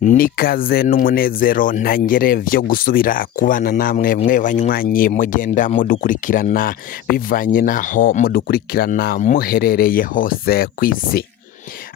Nikaze n'umunezero ntangere vyo gusubira kubana namwe mwe banywanyi mugenda mudukurikirana bivanye naho mudukurikirana muherereye hose kw'isi.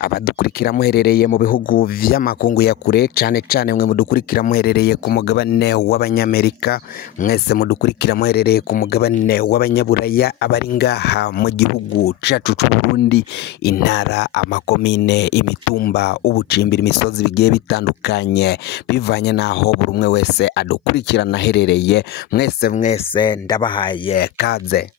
Abadukurikira muherereye mu bihugu vy'amakungu ya kure cane mwe mudukurikira muherereye ku mugabane w'abanyamerika, mwese mudukurikira muherereye ku mugabane w'abanyaburaya, abari ngaha mu gihugu cacu c'u Burundi, intara, amakomine, imitumba, ubucimbira, imisozi bigiye bitandukanye bivanye naho buri umwe wese adukurikirana aherereye. Mwese ndabahaye kaze.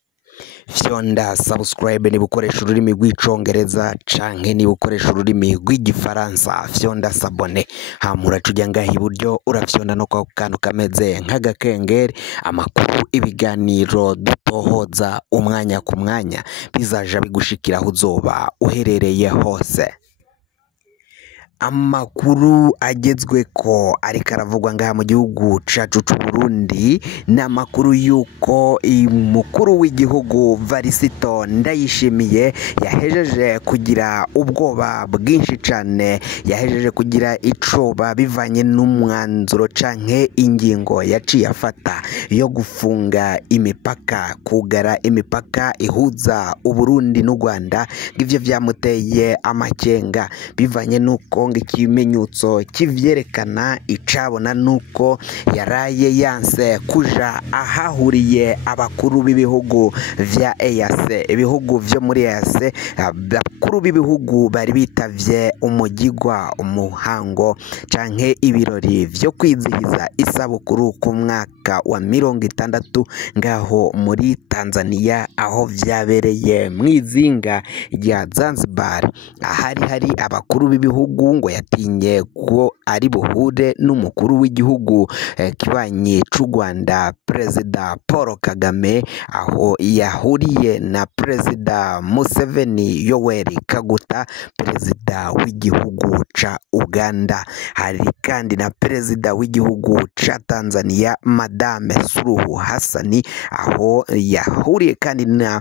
Fyonda subscribe ni bukoresha ururimi rw'icongereza canke ni bukoresha ururimi rw'igifaransa, fyonda sabone hamura cuja ngaha iburyo urafyonda no kwa kantu kameze nk'agakengeri, amakuru ibiganiro dutohoza umwanya ku mwanya bizaja bigushikira aho uzoba uherereye hose. Amakuru agezweko ariko aravugwa ngaha mu gihugu cacu c'u Burundi ni amakuru yuko umukuru w'igihugu Varisito Ndayishimiye yahejeje kugira ubwoba bwinshi cane, yahejeje kugira icoba bivanye n'umwanzuro canke ingingo yaciye afata yo gufunga imipaka, kugara imipaka ihuza Uburundi n'u Rwanda. Ngivyo vyamuteye amakenga bivanye nuko ikimenyetso kivyerekana icabona nuko yaraye yanse kuja ahahuriye abakuru b'ibihugu vya EAC, ibihugu vyo muri EAC. Abakuru b'ibihugu bari bitavye umugigwa, umuhango canke ibirori vyo kwizihiza isabukuru ku mwaka wa 60 ngaho muri Tanzania, aho vyabereye mwizinga rya Zanzibar. Hari abakuru b'ibihugu ngo yatinye ko ari buhure n'umukuru w'igihugu kibanyi c'u Rwanda, Perezida Paul Kagame, aho yahuriye na Perezida Museveni Yoweri Kaguta, Perezida w'igihugu ca Uganda. Hari kandi na Perezida w'igihugu ca Tanzania Madame Suluhu Hassani, aho yahuriye kandi na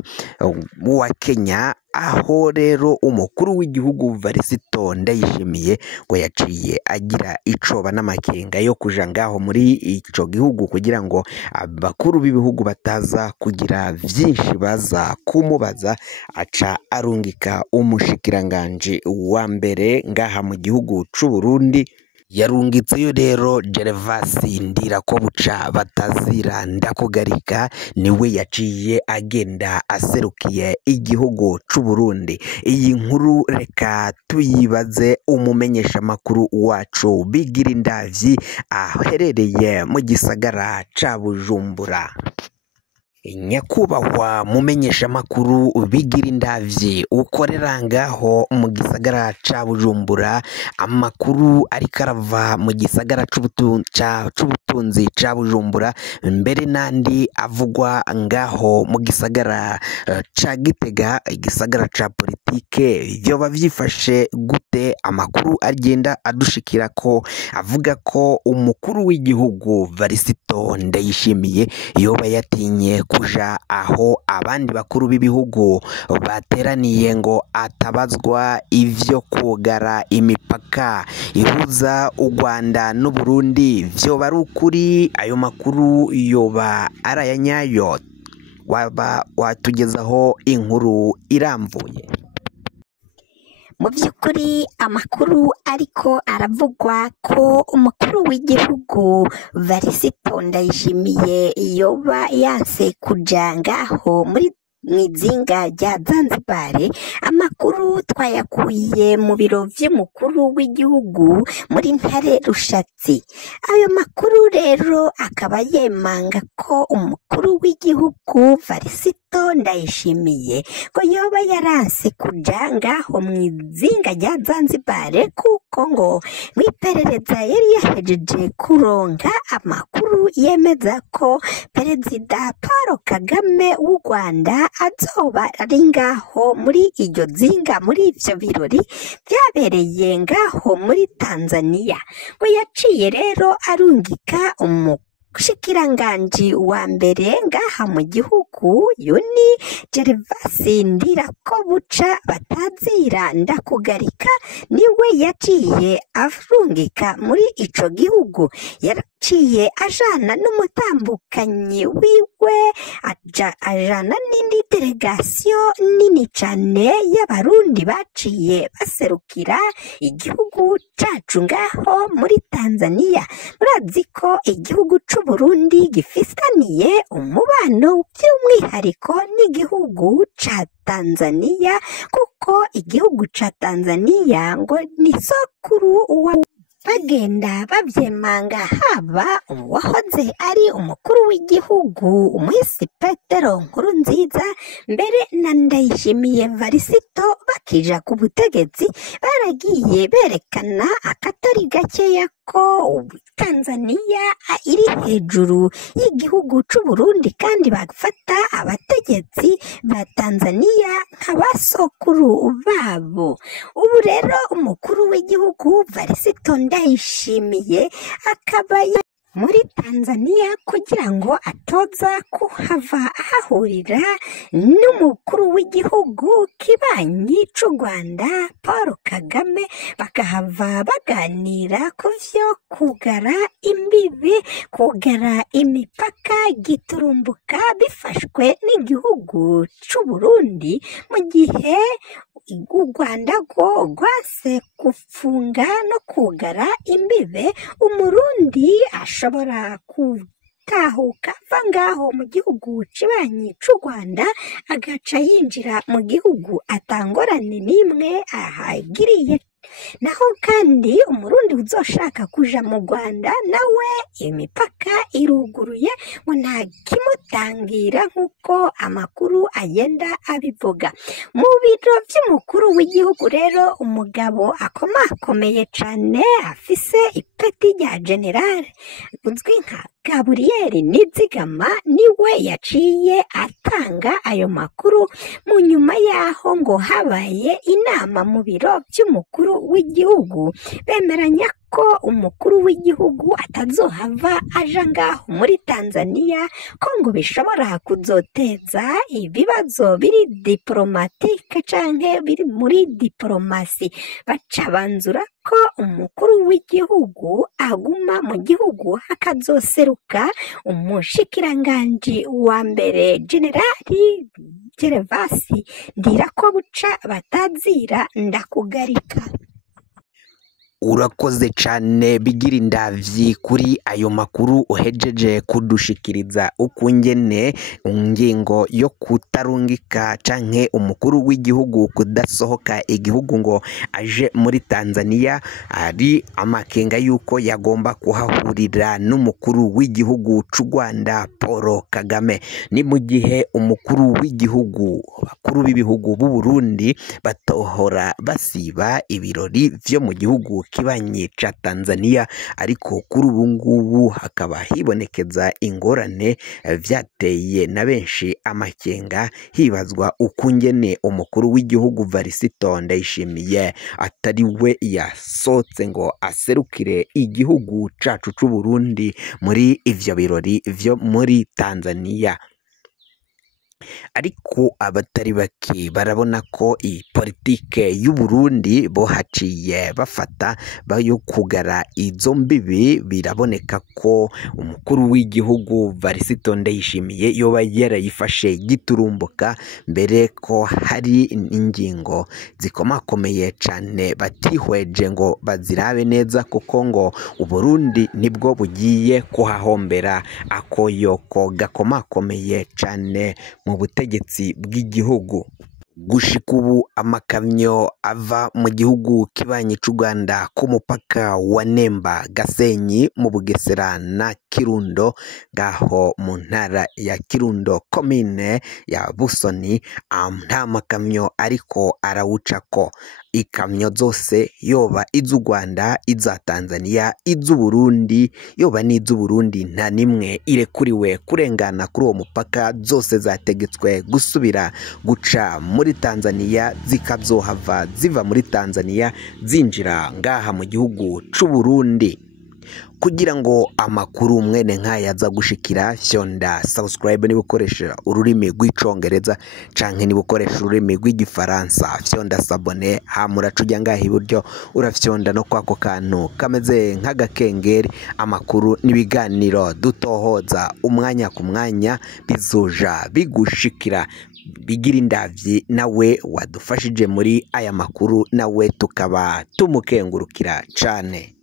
wa Kenya. Aho rero umukuru w'igihugu Varisito Ndayishimiye ngo yaciye agira icoba n'amakenga yo kuja ngaho muri ico gihugu kugira ngo abakuru b'ibihugu bataza kugira vyinshi baza kumubaza, aca arungika umushikiranganje wa mbere ngaha mu gihugu c'u Burundi. Yarungitseyo rero Gervasi Ndirakobuca batazira ndakugarika, niwe yaciye agenda aserukiye igihugu c'u Burundi. Iyi nkuru reka tuyibaze umumenyesha makuru wacu Bigirindavyi aherereye mu gisagara ca Bujumbura. Nyakubahwa mumenyesha makuru Bigirindavyi ukorera ngaho mu gisagara ca Bujumbura, amakuru ariko arava mu gisagara c'ubutunzi ca Bujumbura, mbere nandi avugwa ngaho mu gisagara ca Gitega, igisagara ca politike, vyoba vyifashe gute? Amakuru agenda adushikira ko avuga ko umukuru w'igihugu Varisito Ndayishimiye yoba yatinye kuja aho abandi bakuru b'ibihugu bateraniye ngo atabazwa ivyo kugara imipaka ihuza u Rwanda n'u Burundi. Vyoba ari ukuri? Ayo makuru yoba ari aya nyayo? Waba watugezaho inkuru iramvuye? Mu by'ukuri amakuru ariko aravugwa ko umukuru w'igihugu Varisito Ndayishimiye yoba yanse kuja ngaho muri mwizinga rya Zanzibar. Amakuru twayakuye mu biro vy'umukuru w'igihugu muri Ntare Rushatsi. Ayo makuru rero akaba yemanga ko umukuru w'igihugu Varisito Ndayishimiye ko yoba yaranse kuja ngaho mwizinga rya Zanzibar, kuko ngo mwiperereza yari yahejeje kuronka amakuru yemeza ko Perezida Paul Kagame w'u Rwanda azoba ari ngaho muri iryo zinga, muri ivyo birori vyabereye ngaho muri Tanzania. Ngo yaciye rero arungika umushikiranganji wa mbere ngaha mu gihugu Yuni Gervasi Ndirakobuca Batazira Ndakugarika niwe yaciye arungika muri ico gihugu, yaciye ajana n'umutambukanyi wiwe ajana n'indi delegasiyo nini cane y'abarundi baciye baserukira igihugu cacu ngaho muri Tanzania. Murazi ko igihugu c'Uburundi gifitaniye umubano by'umwihariko n'igihugu ca Tanzania, kuko igihugu ca Tanzania ngo ni sokuru wa bagenda bavyemanga, haba uwahoze ari umukuru w'igihugu umuhisi Petero Nkurunziza mbere na Ndayishimiye Varisito bakija ku butegetsi baragiye berekana akatari gakeya ko Tanzania iri hejuru y'igihugu c'Uburundi kandi bafata abategetsi ba Tanzania nk'abasokuru babo. Ubu rero umukuru w'igihugu Varisito Ndayishimiye akaba muri Tanzania kugira ngo atoza kuhava ahahurira n'umukuru w'igihugu kibanyi c'u Rwanda Paul Kagame, bakahava baganira ku vyo kugara imbibi, kugara imipaka giturumbuka bifashwe n'igihugu c'Uburundi, mu gihe u Rwanda rwo rwase gufunga no kugara imbibe, umurundi ashobora gutahuka ava ngaho mu gihugu kibanyi c'u Rwanda agaca yinjira mu gihugu atangorane n'imwe ahagiriye. Naho kandi umurundi uzoshaka kuja mu Rwanda nawe imipaka iruguruye ngo nta kimutangira nk'uko amakuru agenda abivuga. Mu biro vy'umukuru w'igihugu rero umugabo akomakomeye cane afise ipeti rya general uzwi nka Gaburiyeri Nizigama niwe yaciye atanga ayo makuru mu nyuma yaho ngo habaye inama mu biro vy'umukuru w'igihugu, bemeranya ko umukuru w'igihugu atazohava aja ngaho muri Tanzania, ko ngo bishobora kuzoteza ibibazo biri diplomatike canke biri muri diplomasi. Baca banzura ko umukuru w'igihugu aguma mu gihugu, hakazoseruka umushikiranganji wa mbere Generali Gervasi Ndirakobuca Batazira Ndakugarika. Urakoze cane Bigira Indavyi kuri ayo makuru uhejeje kudushikiriza ukungene ingingo yo kutarungika canke umukuru w'igihugu kudasohoka igihugu ngo aje muri Tanzania ari amakenga yuko yagomba kuhahurira n'umukuru w'igihugu c'u Rwanda Paul Kagame. Ni mu gihe umukuru w'igihugu bakuru b'ibihugu b'u Burundi batohora basiba ibirori vyo mu gihugu kibanyi ca Tanzania, ariko kuri ubu ngubu hakaba hibonekeza ingorane vyateye na benshi amakenga, hibazwa ukungene umukuru w'igihugu Varisito Ndayishimiye atari we yasotse ngo aserukire igihugu cacu c'u Burundi muri ivyo birori vyo muri Tanzania. Ariko abatari bake barabona ko iyi politike y'u Burundi bo haciye bafata bayo kugara izo mbibi. Biraboneka ko umukuru w'igihugu Varisito Ndayishimiye yoba yarayifashe giturumbuka, mbere ko hari ingingo zikomakomeye cane batihweje ngo bazirabe neza, kuko ngo u Burundi nibwo bugiye kuhahombera akoyoko gakomakomeye cane mu butegetsi bw'igihugu. Gushika ubu amakamyo ava mu gihugu kibanyi c'u Rwanda ku mupaka wa Nemba Gasenyi mu Bugesera na Kirundo ngaho mu ntara ya Kirundo komine ya Busoni, nta makamyo ariko arawucako. Ikamyo zose yoba iz'u Rwanda, iza Tanzania, iz'u Burundi, yoba n'iz'u Burundi nta nimwe irekuriwe kurengana kuri uwo mupaka, zose zategetswe gusubira guca muri Tanzania, zikazohava ziva muri Tanzania zinjira ngaha mu gihugu c'u Burundi. kugira ngo amakuru mwene nk'aya aza gushikira fyonda subscribe niba ukoresha ururimi rw'icongereza canke niba ukoresha ururimi rw'igifaransa fyonda sabone hamura cuja ngaha iburyo urafyonda no kwako kantu kameze nk'agakengeri amakuru n'ibiganiro dutohoza umwanya ku mwanya bizoja bigushikira bigira indavyi nawe wadufashije muri aya makuru nawe tukaba tumukengurukira cane.